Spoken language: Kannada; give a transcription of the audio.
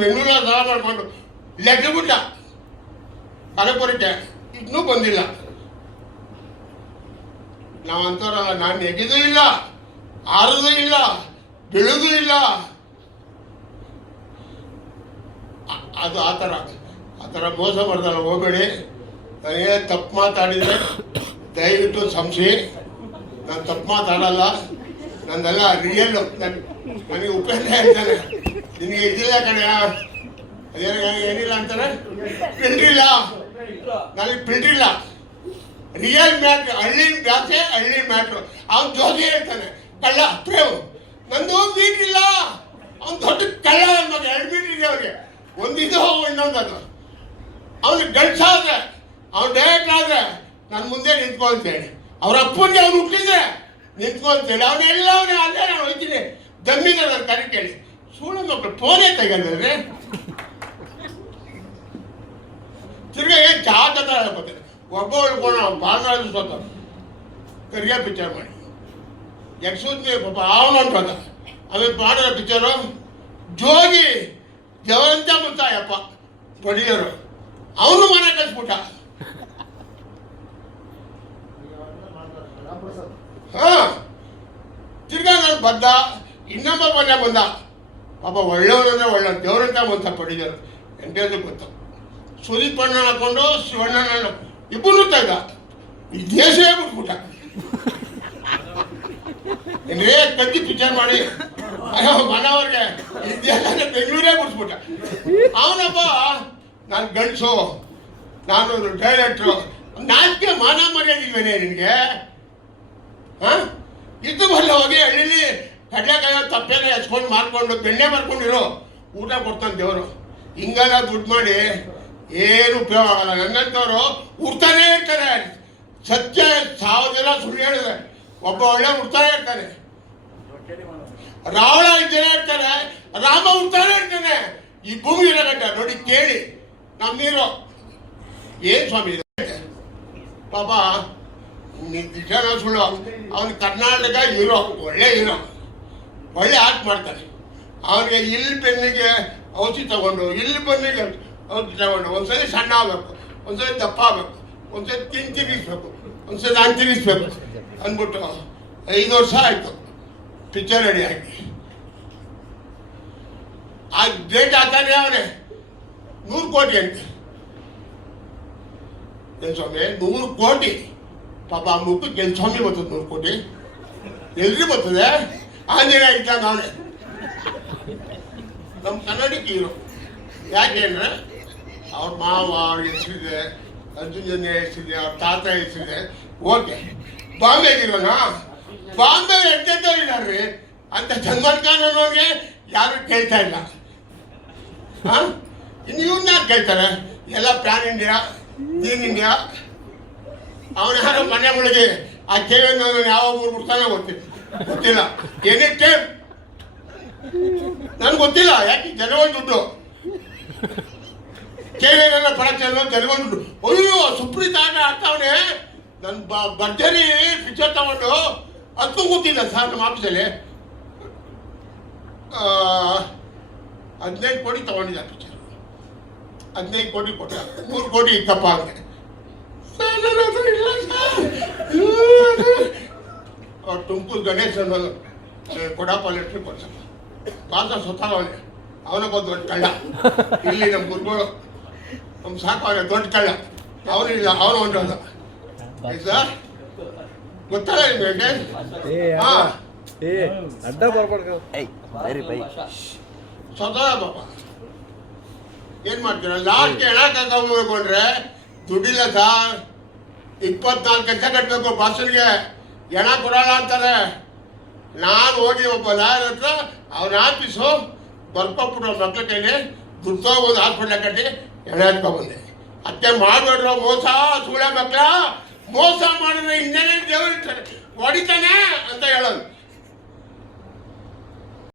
ಬೆಂಗಳೂರ ಸಾಲ ಮಾಡ್ಕೊಂಡು ಲೆಕ್ಕಬಿಟ್ಟ ಕರೆಪುರಕ್ಕೆ ಇನ್ನೂ ಬಂದಿಲ್ಲ. ನಾವಂತಾರಲ್ಲ, ನಾನು ನೆಗೆದೂ ಇಲ್ಲ, ಆರದೂ ಇಲ್ಲ, ಬೆಳೆದೂ ಇಲ್ಲ. ಅದು ಆ ಥರ ಮೋಸ ಮಾಡ್ದಲ್ಲ, ಹೋಗಬೇಡಿ. ನನಗೆ ತಪ್ಪು ಮಾತಾಡಿದರೆ ದಯವಿಟ್ಟು ಸಂಶಯ. ನಾನು ತಪ್ಪು ಮಾತಾಡಲ್ಲ, ನಂದೆಲ್ಲ ರಿಯಲ್. ನನಗೆ ಉಪೇಂದ್ರ ಹೇಳ್ತಾನೆ, ನಿನಗೆ ಇದಿಲ್ಲ ಕಣೆಯ, ಏನಿಲ್ಲ ಅಂತಾರೆ, ಫಿಲ್ಟ್ರ್ ಇಲ್ಲ, ನನಗೆ ಫಿಲ್ಟ್ರ್ ಇಲ್ಲ. ರಿಯಲ್ ಮ್ಯಾಟ್ರ್, ಹಳ್ಳಿ ಜಾಸ್ತಿ, ಹಳ್ಳಿ ಮ್ಯಾಟ್ರು. ಅವ್ನು ಜೋಗಿ ಹೇಳ್ತಾನೆ ಕಳ್ಳ ಪ್ರೇಮ್, ನಂದು ಮೀಟ್ರ್ ಇಲ್ಲ, ಅವ್ನು ದೊಡ್ಡ ಕಳ್ಳ ಅನ್ನೋದು. 2 ಮೀಟ್ರ್ ಇದೆ ಅವ್ರಿಗೆ, ಒಂದಿದ್ದು ಇನ್ನೊಂದು. ಅದು ಅವ್ನಿಗೆ ಗಂಡ್ಸಾದ್ರೆ, ಅವ್ನು ಡೈರೆಕ್ಟ್ ಆದರೆ ನಾನು ಮುಂದೆ ನಿಂತ್ಕೊಳ್ತೇನೆ. ಅವ್ರ ಅಪ್ಪನಿಗೆ ಅವ್ನು ಹುಟ್ಟಿದ್ರೆ ನಿಂತ್ಕೊಳ್ತೇನೆ. ಅವನೆಲ್ಲ ಅವನೇ ಅಲ್ಲೇ ನಾನು ಹೋಗ್ತೀನಿ. ದಮ್ಮಿಗೆ ನಾನು ಕರೆ ಕೇಳಿ, ಸುಳ್ಳು ಮಕ್ಕಳು ಫೋನೇ ತೆಗೆದ್ರೆ ತಿರ್ಗಾ ಏನು ಚಾಟ ಹೇಳ್ಕೊತಾರೆ. ಒಬ್ಬ ಉಳ್ಕೊಂಡು ಭಾನುವಾರ ಸ್ವತಃ ಕರಿಯ ಪಿಕ್ಚರ್ ಮಾಡಿ ಎಕ್ಸೂಸ್ ಮೀ ಪಾಪ ಅವನು ಅನ್ಕೋದ. ಆಮೇಲೆ ಮಾಡಿರೋ ಪಿಕ್ಚರು ಜೋಗಿ ಜವಂತ ಮುತ್ತಾಯಪ್ಪ ಪ್ರೊಡ್ಯೂಸರು, ಅವನು ಮನೆ ಕಳಿಸ್ಬಿಟ್ಟ. ತಿರ್ಗಾ ನಾನು ಬಂದ, ಇನ್ನೊಬ್ಬ ಬಂದ. ಪಾಪ ಒಳ್ಳೆಯವರಂದ್ರೆ ಒಳ್ಳೆ ದೇವರಂತ ಬಂತ ಪ್ರೊಡ್ಯೂಸರ್. ಎಂಟೇದು ಗೊತ್ತು, ಸುದೀಪ್ ಅಣ್ಣ ಹಾಕೊಂಡು ಶಿವಣ್ಣನ ಇಬ್ಬರು ತೆಗ್ದ. ಈ ದೇಶವೇ ಬಿಟ್ಬಿಟ್ಟ. ಏನೇ ಕದ್ದಿ ಪಿಕ್ಚರ್ ಮಾಡಿ ಮನವ್ರಿಗೆ ಈ ದೇಶ ಬೆಂಗಳೂರೇ ಬಿಟ್ಬಿಟ್ಟ. ಅವನಪ್ಪ ನಾನು ಗಂಡಸು, ನಾನು ಡೈರೆಕ್ಟ್ರು, ನಾಚಿಕೆ ಮಾನ ಮರ್ಯಾದಿಲ್ವೇನೆ ನಿನಗೆ? ಇದು ಬಲ್ಲ ಹೋಗಿ ಹಳ್ಳಿಲಿ ಕಡ್ಲೆಕಾಯಿ ತಪ್ಪೇನೆ ಹಚ್ಕೊಂಡು ಮಾಡ್ಕೊಂಡು ಬೆಣ್ಣೆ ಮಾಡ್ಕೊಂಡಿರೋ ಊಟ ಕೊಡ್ತಾನೆ ದೇವರು. ಹಿಂಗೆಲ್ಲ ದುಡ್ಡು ಮಾಡಿ ಏನು ಉಪಯೋಗ ಆಗಲ್ಲ. ನನ್ನಂಥವ್ರು ಉಡ್ತಾನೇ ಇರ್ತಾರೆ. ಸತ್ಯ 1000 ಜನ ಸುಳ್ಳು ಹೇಳಿದ್ರೆ ಒಬ್ಬ ಒಳ್ಳೆ ಉಡ್ತಾನೆ ಇರ್ತಾನೆ. ರಾವಣ 5 ಜನ ಇರ್ತಾರೆ, ರಾಮ ಉಡ್ತಾನೆ ಇರ್ತಾನೆ. ಈ ಭೂಮಿ ಇರೋ ಗಂಟ ನೋಡಿ ಕೇಳಿ ನಮ್ಮ ನೀರು ಏನು ಸ್ವಾಮಿ ಪಾಪ ನಿಜ ಸುಳ್ಳು. ಅವನು ಕರ್ನಾಟಕ ಹೀರೋ, ಒಳ್ಳೆ ಹೀರೋ, ಒಳ್ಳೆ ಆರ್ಟ್ ಮಾಡ್ತಾನೆ. ಅವನಿಗೆ ಇಲ್ಲಿ ಬೆನ್ನಿಗೆ ಔಷಧಿ ತಗೊಂಡು, ಇಲ್ಲಿ ಬೆನ್ನಿಗೆ ಔಷಧಿ ತಗೊಂಡು, ಒಂದ್ಸಲಿ ಸಣ್ಣ ಆಗಬೇಕು, ಒಂದ್ಸಲಿ ದಪ್ಪ ಆಗಬೇಕು, ಒಂದ್ಸಲಿ ತಿನ್ನಿಸ್ಬೇಕು, ಒಂದ್ಸಲಿ ನಾನು ತಿನ್ನಿಸ್ಬೇಕು ಅಂದ್ಬಿಟ್ಟು 5 ವರ್ಷ ಆಯಿತು ಪಿಕ್ಚರ್ ರೆಡಿ ಆಗಿ. ಆ ಡೇಟ್ ಹಾಕ್ತಾನೆ ಅವನೇ 100 ಕೋಟಿ ಅಂತ. ಏನು ಸ್ವಾಮಿ 100 ಕೋಟಿ? ಪಾಪ ಆ ಮುಖಕ್ಕೆ ಎಲ್ಲಿ ಸ್ವಾಮಿ ಬರ್ತದೆ 100 ಕೋಟಿ? ಎಲ್ರಿ ಬರ್ತದೆ? ಆಂಜನೇಯ ಇದ್ದಂಗೆ ಅವನೇ ನಮ್ಮ ಕನ್ನಡಕ್ಕೆ ಹೀರೋ. ಯಾಕೆಂದ್ರೆ ಅವ್ರ ಮಾವ ಅವ್ರಿಗೆ ಹೆಸರಿದೆ, ಅರ್ಜುನ್ ಜನ್ಯ ಹೆಸರಿದೆ, ಅವ್ರ ತಾತ ಹೆಸರಿದೆ. ಓಕೆ, ಬಾಂಬೆಗಿರೋಣ, ಬಾಂಬೆ ಎಂತೆಂಥವ್ರು ಇದ್ದಾರ್ರಿ ಅಂತ ಸಲ್ಮಾನ್ ಖಾನ್ ಅನ್ನೋರಿಗೆ ಯಾರು ಕೇಳ್ತಾ ಇಲ್ಲ. ಇನ್ನು ಇವನ್ನ ಯಾರು ಕೇಳ್ತಾರೆ? ಎಲ್ಲ ಪ್ಯಾನ್ ಇಂಡಿಯಾ, ದೀನ್ ಇಂಡಿಯಾ. ಅವನ ಯಾರೋ ಮನೆ ಮುಳುಗಿ ಆ ಕೇವನ್ನ ಯಾವ ಊರು ಬಿಡ್ತಾನೆ ಗೊತ್ತಿಲ್ಲ. ಎನಿ ಟೈಮ್ ನನ್ಗೆ ಗೊತ್ತಿಲ್ಲ. ಯಾಕೆ ಜನಗಳ ದುಡ್ಡು ಕೇಳಿಲ್ಲ ಪಡಕ್ಕೆಲ್ಲ ಜನಗಳ ದುಡ್ಡು. ಅಯ್ಯೋ ಸುಪ್ರೀತ್ ಆಟ ಆಡ್ತಾವನೆ. ನನ್ನ ಭರ್ಜರಿ ಪಿಕ್ಚರ್ ತಗೊಂಡು ಅದಕ್ಕೂ ಗೊತ್ತಿಲ್ಲ ಸರ್. ನಮ್ಮ ಆಫೀಸಲ್ಲಿ 15 ಕೋಟಿ ತಗೊಂಡಿದ್ದ ಪಿಕ್ಚರ್. 15 ಕೋಟಿ ಕೊಟ್ಟ, 3 ಕೋಟಿ ಇತ್ತಪ್ಪ ಅಂತ. ತುಮಕೂರು ಗಣೇಶ್ ಅನ್ನೋದು ಕೊಡಪ್ಪ ಲೆಟ್ರಿ ಕೊಡ್ಸ ಪಾಸ ಸ್ವತಃ ಅವನೊಬ್ಬ ದೊಡ್ಡ ಕಳ್ಳ. ಇಲ್ಲಿ ನಮ್ಮ ಗುರುಗಳು ನಮ್ಮ ಸಾಕು ಅವನ ದೊಡ್ಡ ಕಳ್ಳ. ಅವನಿಲ್ಲ, ಅವನು ಹೊಂಟೋದ. ಸರ್ ಗೊತ್ತಲ್ಲ ನಿಮಗೆ? ಸ್ವತಃ ಪಾಪ ಏನ್ ಮಾಡ್ತೀರ? ಲಾಸ್ಟ್ ಹೆಣ ತಗೊಂಡ್ರೆ ದುಡ್ಡಿಲ್ಲ ಸರ್. 24 ಕೆಲಸ ಕಟ್ಟಬೇಕು ಬಾಸನ್ಗೆ, ಹೆಣ ಕೊಡೋಣ ಅಂತಾರೆ. ನಾನು ಹೋಗಿ ಒಬ್ಬ ಲಾಯರ್ ಹತ್ರ ಅವನ ಆಫೀಸು ಬರ್ಕೊಟ್ಬಿಟ್ಟು ಅವ್ರ ಮಕ್ಳ ಕೈಲಿ ದುಡ್ಡು ತಗೋಬೋದು, ಹಾಸ್ಪಿಟ್ಲ ಕಟ್ಟಿ ಹೆಣ ಎತ್ಕೊಬಂದೆ. ಅದಕ್ಕೆ ಮಾಡಬೇಡ್ರು ಮೋಸ, ಸುಳ್ಳ ಮಕ್ಕಳ ಮೋಸ ಮಾಡಿದ್ರೆ ಇನ್ನೇನೇ ದೇವ್ರು ಹೊಡಿತಾನೆ ಅಂತ ಹೇಳೋದು.